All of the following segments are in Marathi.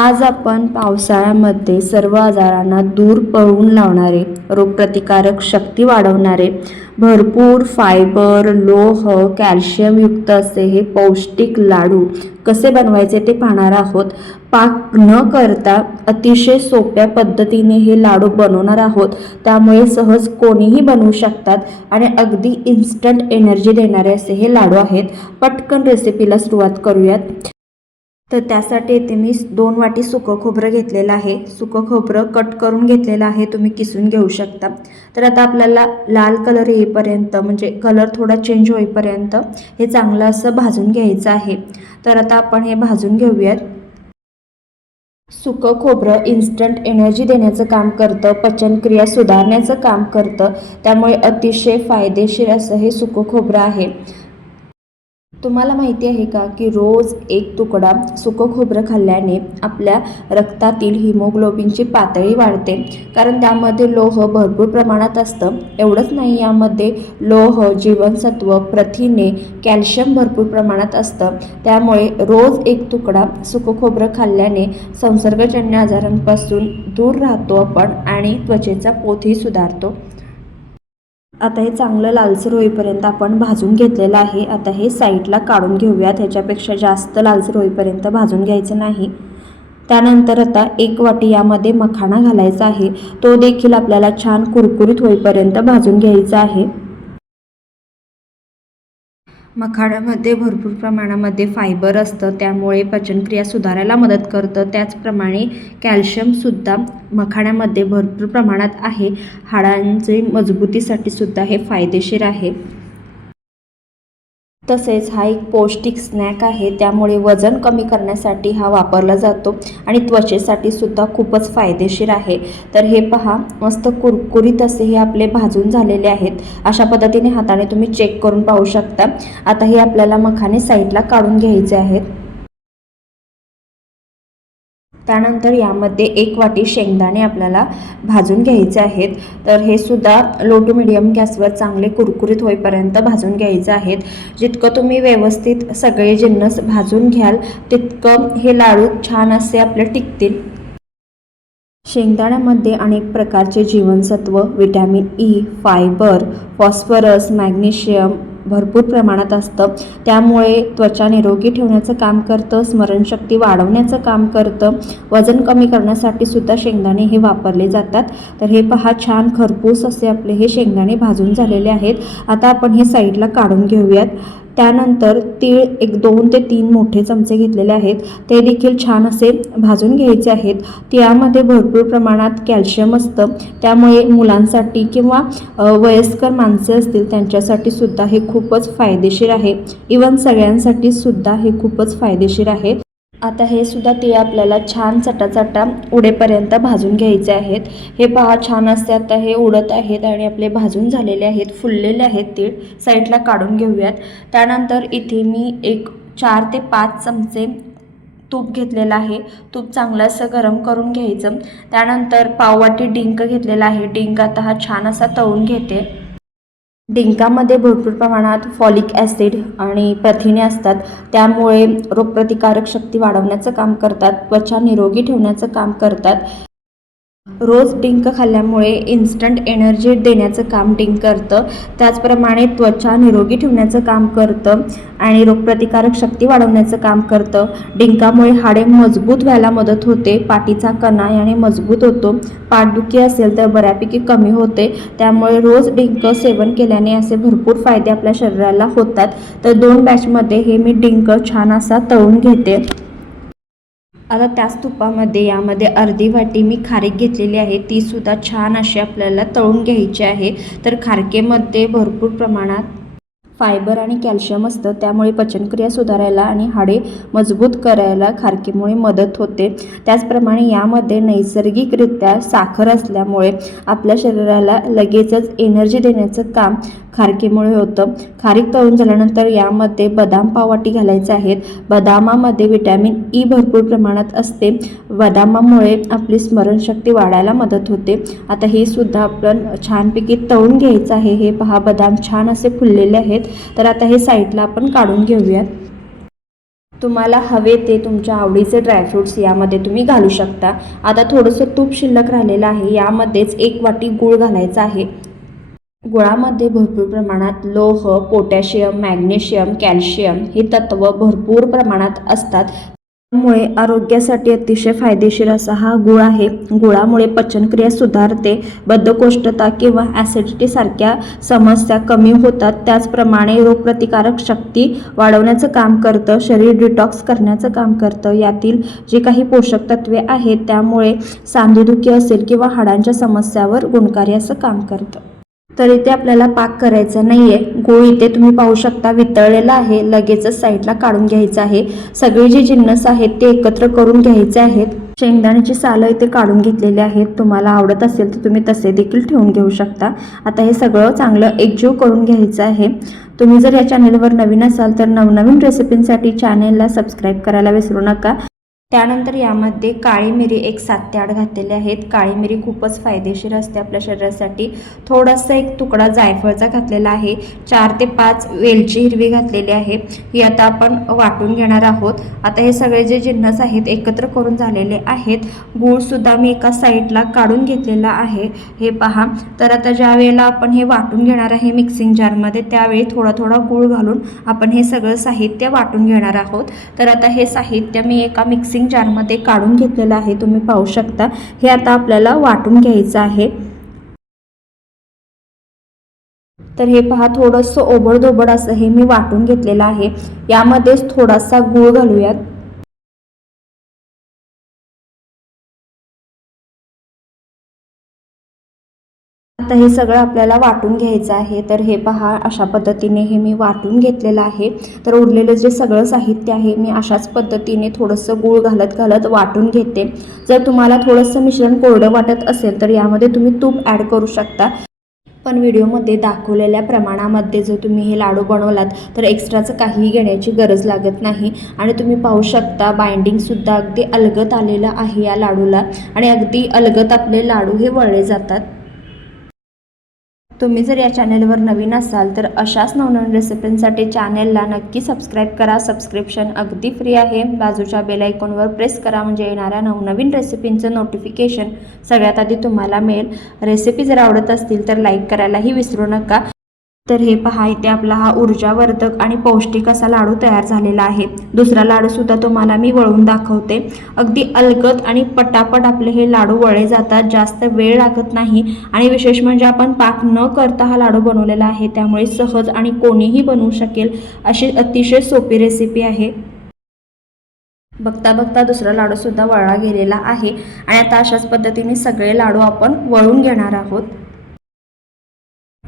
आज आपण पावसाळ्यामध्ये सर्व आजारांना दूर पळवून लावणारे रोगप्रतिकारक शक्ती वाढवणारे भरपूर फायबर लोह कॅल्शियमयुक्त असे हे पौष्टिक लाडू कसे बनवायचे ते पाहणार आहोत. पाक न करता अतिशय सोप्या पद्धतीने हे लाडू बनवणार आहोत. त्यामुळे सहज कोणीही बनवू शकतात आणि अगदी इन्स्टंट एनर्जी देणारे असे हे लाडू आहेत. पटकन रेसिपीला सुरुवात करूयात. तर त्यासाठी इथे मी दोन वाटी सुकं खोबरं घेतलेलं आहे. सुकं खोबरं कट करून घेतलेलं आहे. तुम्ही किसून घेऊ शकता. तर आता आपल्याला लाल कलर येईपर्यंत म्हणजे कलर थोडा चेंज होईपर्यंत हे चांगलं असं भाजून घ्यायचं आहे. तर आता आपण हे भाजून घेऊयात. सुकं खोबरं इन्स्टंट एनर्जी देण्याचं काम करतं. पचनक्रिया सुधारण्याचं काम करतं. त्यामुळे अतिशय फायदेशीर असं हे सुकं खोबरं आहे. तुम्हाला माहिती आहे का की रोज एक तुकडा सुकं खोबरं खाल्ल्याने आपल्या रक्तातील हिमोग्लोबिनची पातळी वाढते. कारण त्यामध्ये लोह भरपूर प्रमाणात असतं. एवढंच नाही यामध्ये लोह जीवनसत्व प्रथिने कॅल्शियम भरपूर प्रमाणात असतं. त्यामुळे रोज एक तुकडा सुकं खोबरं खाल्ल्याने संसर्गजन्य आजारांपासून दूर राहतो आपण आणि त्वचेचा पोतही सुधारतो. आता हे चांगलं लालसर होईपर्यंत आपण भाजून घेतलेलं आहे. आता हे साईडला काढून घेऊयात. त्याच्यापेक्षा जास्त लालसर होईपर्यंत भाजून घ्यायचं नाही. त्यानंतर आता एक वाटी यामध्ये मखाणा घालायचा आहे. तो देखील आपल्याला छान कुरकुरीत होईपर्यंत भाजून घ्यायचा आहे. मखाण्यामध्ये भरपूर प्रमाणामध्ये फायबर असतं त्यामुळे पचनक्रिया सुधारायला मदत करतं. त्याचप्रमाणे कॅल्शियमसुद्धा मखाण्यामध्ये भरपूर प्रमाणात आहे. हाडांचे मजबूतीसाठी सुद्धा हे फायदेशीर आहे. तसेच हा एक पौष्टिक स्नॅक आहे. त्यामुळे वजन कमी करण्यासाठी हा वापरला जातो आणि त्वचेसाठी सुद्धा खूपच फायदेशीर आहे. तर हे पहा मस्त कुरकुरीत असे हे आपले भाजून झालेले आहेत. अशा पद्धतीने हाताने तुम्ही चेक करून पाहू शकता. आता हे आपल्याला मखाने साईडला काढून घ्यायचे आहेत. त्यानंतर यामध्ये एक वाटी शेंगदाणे आपल्याला भाजून घ्यायचे आहेत. तर हे सुद्धा लो टू मिडियम गॅसवर चांगले कुरकुरीत होईपर्यंत भाजून घ्यायचे आहेत. जितकं तुम्ही व्यवस्थित सगळे जिन्नस भाजून घ्याल तितकं हे लाडू छान असे आपले टिकतील. शेंगदाण्यामध्ये अनेक प्रकारचे जीवनसत्व vitamin E fibre phosphorus magnesium भरपूर प्रमाणात असतं. त्यामुळे त्वचा निरोगी ठेवण्याचं काम करतं स्मरणशक्ती वाढवण्याचं काम करतं. वजन कमी करण्यासाठी सुद्धा शेंगदाणे हे वापरले जातात. तर हे पहा छान खरपूस असे आपले हे शेंगदाणे भाजून झालेले आहेत. आता आपण हे साईडला काढून घेऊयात. त्यानंतर तीळ एक दोन ते तीन मोठे चमचे घेतलेले आहेत. ते देखील छान असे भाजून घ्यायचे आहेत. तिळामध्ये भरपूर प्रमाणात कॅल्शियम असतं. त्यामुळे मुलांसाठी किंवा वयस्कर माणसे असतील त्यांच्यासाठी सुद्धा हे खूपच फायदेशीर आहे. इवन सगळ्यांसाठी सुद्धा हे खूपच फायदेशीर आहे. आता हे सुद्धा ते आपल्याला छान चटाचटा उडेपर्यंत भाजून घ्यायचे आहेत. हे पहा छान असते आता हे उडत आहेत आणि आपले भाजून झालेले आहेत फुललेले आहेत तीळ साईडला काढून घेऊयात. त्यानंतर इथे मी एक चार ते पाच चमचे तूप घेतलेलं आहे. तूप चांगलं असं गरम करून घ्यायचं. त्यानंतर पाववाटी डिंक घेतलेला आहे. डिंक आता हा छान असा तळून घेते. डिंकामध्ये भरपूर प्रमाणात फॉलिक ॲसिड आणि प्रथिने असतात. त्यामुळे रोगप्रतिकारक शक्ती वाढवण्याचं काम करतात त्वचा निरोगी ठेवण्याचं काम करतात. रोज डिंक खाल्ल्यामुळे इन्स्टंट एनर्जी देण्याचं काम डिंक करतं. त्याचप्रमाणे त्वचा निरोगी ठेवण्याचं काम करतं आणि रोगप्रतिकारक शक्ती वाढवण्याचं काम करतं. डिंकामुळे हाडे मजबूत व्हायला मदत होते पाठीचा कणा याने मजबूत होतो. पाठदुखी असेल तर बऱ्यापैकी कमी होते. त्यामुळे रोज डिंक सेवन केल्याने असे भरपूर फायदे आपल्या शरीराला होतात. तर दोन बॅचमध्ये हे मी डिंक छान असा तळून घेते. आता त्याच तुपामध्ये यामध्ये अर्धी वाटी मी खारीक घेतलेली आहे. ती सुद्धा छान अशी आपल्याला तळून घ्यायची आहे. तर खारकेमध्ये भरपूर प्रमाणात फायबर आणि कॅल्शियम असतं त्यामुळे पचनक्रिया सुधारायला आणि हाडे मजबूत करायला खारकीमुळे मदत होते. त्याचप्रमाणे यामध्ये नैसर्गिकरित्या साखर असल्यामुळे आपल्या शरीराला लगेचच एनर्जी देण्याचं काम खारकीमुळे होतं. खारीक तळून झाल्यानंतर यामध्ये बदाम पावाटी घालायचे आहेत. बदामामध्ये विटॅमिन ई भरपूर प्रमाणात असते. बदामामुळे आपली स्मरणशक्ती वाढायला मदत होते. आता हे सुद्धा आपण छानपैकी तळून घ्यायचं आहे. हे पहा बदाम छान असे फुललेले आहेत. तर आता हे साईडला आपण काढून घेऊयात. तुम्हाला हवे ते तुमच्या आवडीचे ड्रायफ्रूट्स यामध्ये तुम्ही घालू शकता. आता थोडंसं तूप शिल्लक राहिलेलं आहे. यामध्येच एक वाटी गूळ घालायचा आहे. गुळामध्ये भरपूर प्रमाणात लोह पोटॅशियम मॅग्नेशियम कॅल्शियम हे तत्व भरपूर प्रमाणात असतात. त्यामुळे आरोग्यासाठी अतिशय फायदेशीर असा हा गुळ आहे. गुळामुळे पचनक्रिया सुधारते बद्धकोष्ठता किंवा ॲसिडिटी सारख्या समस्या कमी होतात. त्याचप्रमाणे रोगप्रतिकारक शक्ती वाढवण्याचं काम करतं शरीर डिटॉक्स करण्याचं काम करतं. यातील जे काही पोषक तत्वे आहेत त्यामुळे सांधेदुखी असेल किंवा हाडांच्या समस्यावर गुणकारी असं काम करतं. तर इथे आपल्याला पाक करायचा नाहीये. गूळ इथे तुम्ही पाहू शकता वितळलेला आहे. लगेचच साईडला काढून घ्यायचं आहे. सगळे जे जिन्नस आहेत ते एकत्र करून घ्यायचे आहेत. शेंगदाण्याची सालं इथे काढून घेतलेली आहेत. तुम्हाला आवडत असेल तर तुम्ही तसे देखील ठेवून घेऊ शकता. आता हे सगळं चांगलं एकजीव करून घ्यायचं आहे. तुम्ही जर या चॅनेलवर नवीन असाल तर नवनवीन रेसिपींसाठी चॅनेलला सबस्क्राईब करायला विसरू नका. त्यानंतर यामध्ये काळी मिरी एक सात ते आठ घातलेले आहेत. काळी मिरी खूपच फायदेशीर असते आपल्या शरीरासाठी. थोडासा एक तुकडा जायफळचा घातलेला आहे. चार ते पाच वेलची हिरवी घातलेली आहे. ही आता आपण वाटून घेणार आहोत. आता हे सगळे जे जिन्नस आहेत एकत्र करून झालेले आहेत. गूळसुद्धा मी एका साईडला काढून घेतलेला आहे. हे पहा. तर आता ज्या वेळेला आपण हे वाटून घेणार आहे मिक्सिंग जारमध्ये त्यावेळी थोडा थोडा गूळ घालून आपण हे सगळं साहित्य वाटून घेणार आहोत. तर आता हे साहित्य मी एका मिक्सिंग जारमध्ये काढून घेतलेलं आहे. तुम्ही पाहू शकता. हे आता आपल्याला वाटून घ्यायचं आहे. तर हे पहा थोडंसं ओबडधोबड असं हे मी वाटून घेतलेलं आहे. यामध्येच थोडासा गूळ घालूयात. आता हे सगळं आपल्याला वाटून घ्यायचं आहे. तर हे पहा अशा पद्धतीने हे मी वाटून घेतलेलं आहे. तर उरलेलं जे सगळं साहित्य आहे मी अशाच पद्धतीने थोडंसं गूळ घालत घालत वाटून घेते. जर तुम्हाला थोडंसं मिश्रण कोरडं वाटत असेल तर यामध्ये तुम्ही तूप ॲड करू शकता. पण व्हिडिओमध्ये दाखवलेल्या प्रमाणामध्ये जर तुम्ही हे लाडू बनवलात तर एक्स्ट्राचं काहीही घेण्याची गरज लागत नाही. आणि तुम्ही पाहू शकता बाइंडिंगसुद्धा अगदी अलगत आलेलं आहे या लाडूला. आणि अगदी अलगत आपले लाडू हे वळले जातात. तुम्ही जर या चॅनेलवर नवीन असाल तर अशाच नवनवीन रेसिपींसाठी चॅनेलला नक्की सबस्क्राईब करा. सबस्क्रिप्शन अगदी फ्री आहे. बाजूच्या बेलायकॉनवर प्रेस करा. म्हणजे येणाऱ्या नवनवीन रेसिपींचं नोटिफिकेशन सगळ्यात आधी तुम्हाला मिळेल. रेसिपी जर आवडत असतील तर लाईक करायलाही विसरू नका. तर हे पहा इथे आपला हा ऊर्जावर्धक आणि पौष्टिक असा लाडू तयार झालेला आहे. दुसरा लाडूसुद्धा तुम्हाला मी वळून दाखवते. अगदी अलगद आणि पटापट आपले हे लाडू वळे जातात जास्त वेळ लागत नाही आणि विशेष म्हणजे आपण पाक न करता हा लाडू बनवलेला आहे त्यामुळे सहज आणि कोणीही बनवू शकेल अशी अतिशय सोपी रेसिपी आहे. बघता बघता दुसरा लाडूसुद्धा वळला गेलेला आहे आणि आता अशाच पद्धतीने सगळे लाडू आपण वळून घेणार आहोत.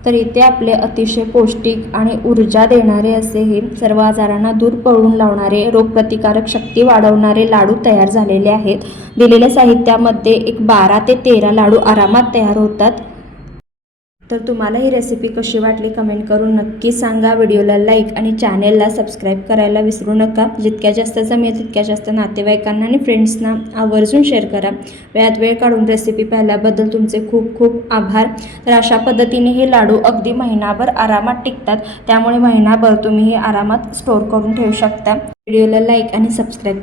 तर इथे आपले अतिशय पौष्टिक आणि ऊर्जा देणारे असे हे सर्व आजारांना दूर पळून लावणारे रोगप्रतिकारक शक्ती वाढवणारे लाडू तयार झालेले आहेत. दिलेल्या साहित्यामध्ये एक बारा ते तेरा लाडू आरामात तयार होतात. तर तुम्हाला ही रेसिपी कशी वाटली कमेंट करून नक्की सांगा. व्हिडिओला लाईक आणि चॅनेलला सबस्क्राईब करायला विसरू नका. जितक्या जास्त जमेल तितक्या जास्त नातेवाईकांना आणि फ्रेंड्सना आवर्जून शेअर करा. वेळात वेळ काढून रेसिपी पाहिल्याबद्दल तुमचे खूप खूप आभार. तर अशा पद्धतीने हे लाडू अगदी महिनाभर आरामात टिकतात. त्यामुळे महिनाभर तुम्ही हे आरामात स्टोअर करून ठेवू शकता. व्हिडिओला लाईक आणि सबस्क्राईब